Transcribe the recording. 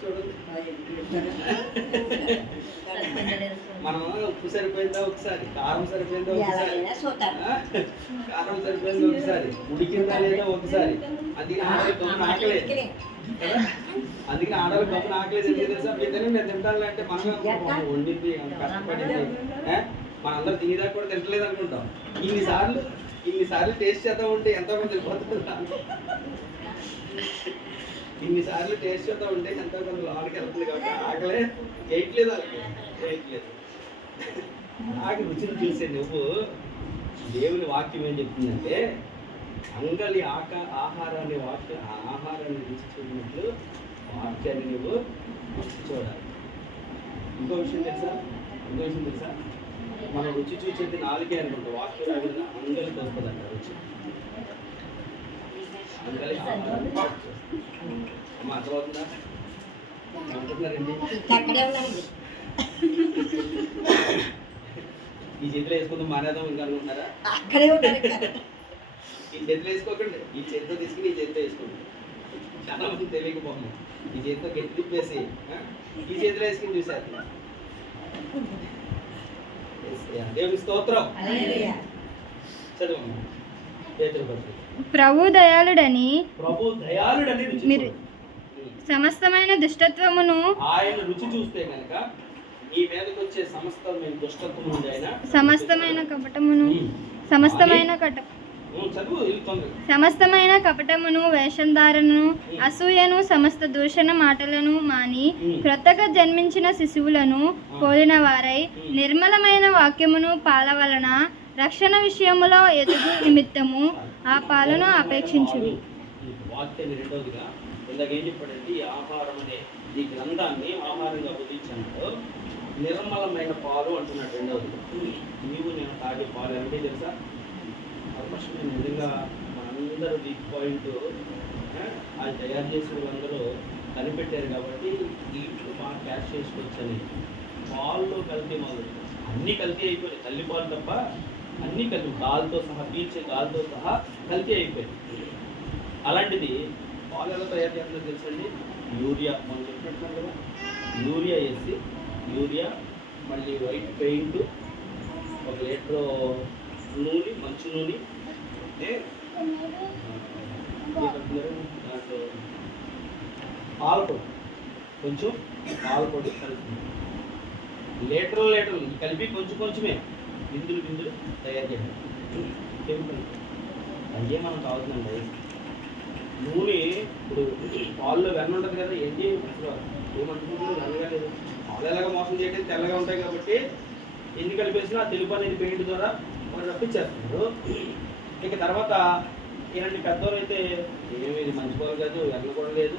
చూడండి, మనం ఉప్పు సరిపోయిందా ఒకసారి, కారం సరిపోయిందా ఒకసారి, కారం సరిపోయిందా ఒకసారి, ఉడికిందా లేదా ఒకసారి. అందుకని ఆడవాళ్ళు గొప్ప ఆకలేదు కదా, అందుకని ఆడవాళ్ళు గొప్ప ఆకలేదు. ఎందుకు తెలుసా? బిడ్డని నేను తింటాను అంటే మనం వండింది కష్టపడింది మనందరూ తినేదాకా కూడా తింటలేదు అనుకుంటాం. ఇన్నిసార్లు టేస్ట్ చేద్దాం ఉంటే ఎంతమంది వెళ్ళిపోతుంది, ఇన్నిసార్లు టేస్ట్ చేద్దాం ఉంటే ఎంతో కొంత లోనికి వెళ్తుంది. కాబట్టి ఆకలే చేయట్లేదు, వాళ్ళకి చేయట్లేదు. ఆకలి రుచిని చూసే నువ్వు దేవుని వాక్యం ఏం చెప్తుందంటే అంగలి ఆహారాన్ని రుచి చూసినట్లు వాక్యాన్ని నువ్వు చూడాలి. ఇంకో విషయం తెలుసా, మనం రుచి చూసేది నాలుగే అనుకుంటాం. వాక్యం రాకుండా అంగలికి వస్తుందంట రుచి. అంగలి అమ్మ అర్థమవుతుందా? ఏమంటున్నారండి? ఈ చేతిలో వేసుకుందాం మానేద్దాం ఇంకా అనుకుంటున్నారా? ఈ చేతిలో వేసుకోకండి, ఈ చేతితో తీసుకుని ఈ చేతితో వేసుకోండి. చాలా మంది తెలియకపోతున్నాం. ఈ చేతితో గట్టి తిప్పేసి ఈ చేతిలో వేసుకుని చూసేది. దేవుని స్తోత్రం. చదువు. ప్రభు దయాళుడని మీరు సమస్తమైన దుష్టత్వమును ఆయన రుచి చూస్తే కనుక ఈ మీదకి వచ్చే సమస్తమైన దుష్టత్వము ఆయన సమస్తమైన కపటమును వేషధారణను అసూయను సమస్త దూషణ మాటలను మాని క్రొత్తగా జన్మించిన శిశువులను పోలిన వారై నిర్మలమైన వాక్యమును పాల వలన రక్షణ విషయములో ఎదుగు నిమిత్తము ఆ పాలను అపేక్షించుడి. వాక్యాన్ని రెండోదిగా ఇందాక ఏం చెప్పాడంటే ఈ ఆహారం అనే ఈ గ్రంథాన్ని ఆహారంగా బోధించాడు. నిర్మలమైన పాలు అంటున్నాడు రెండవదిగా. నీవు నేను తాగే పాలు అంటే తెలుసా? ఆల్మోస్ట్ నిజంగా మనందరూ వీక్ పాయింట్ అది తయారు చేసిన వాళ్ళందరూ కనిపెట్టారు కాబట్టి దీంట్లో బాగా క్యాష్ చేసుకోవచ్చని పాల్లో కల్తీ మొదలు అన్నీ కల్తీ అయిపోయాయి. తల్లి పాలు తప్ప అన్నీ కలిపి గాలితో సహా పీల్చే గాలితో సహా కల్తీ అయిపోయింది. అలాంటిది పాలు ఎలా తయారు చేస్తుందో తెలుసండి? యూరియా మనం చెప్పినట్టున్నాం కదా, యూరియా వేసి యూరియా మళ్ళీ వైట్ పెయింట్ 1 లీటర్ నూనె మంచి నూనె దాంట్లో పాలపొడి కొంచెం పాలపొడి కలుపుతుంది. లీటర్లు కలిపి కొంచెమే బిందులు తయారు చేయడం కెమికల్ అదే మనం కావాల్సిందండి. నూనె ఇప్పుడు పాల్లో వెన్న ఉంటుంది కదా, ఏంటి ఏమంటున్నారు? వెన్నగా లేదు. పాలు ఎలాగ మోసం చేయడం తెల్లగా ఉంటాయి కాబట్టి ఎన్ని కలిపేసినా తెలుపు అనేది పెయింట్ ద్వారా మనం రప్పించేస్తున్నారు. ఇక తర్వాత ఇలాంటి పెద్దవాళ్ళు అయితే ఏమి మంచి పాలు కాదు, వెన్న కూడా లేదు,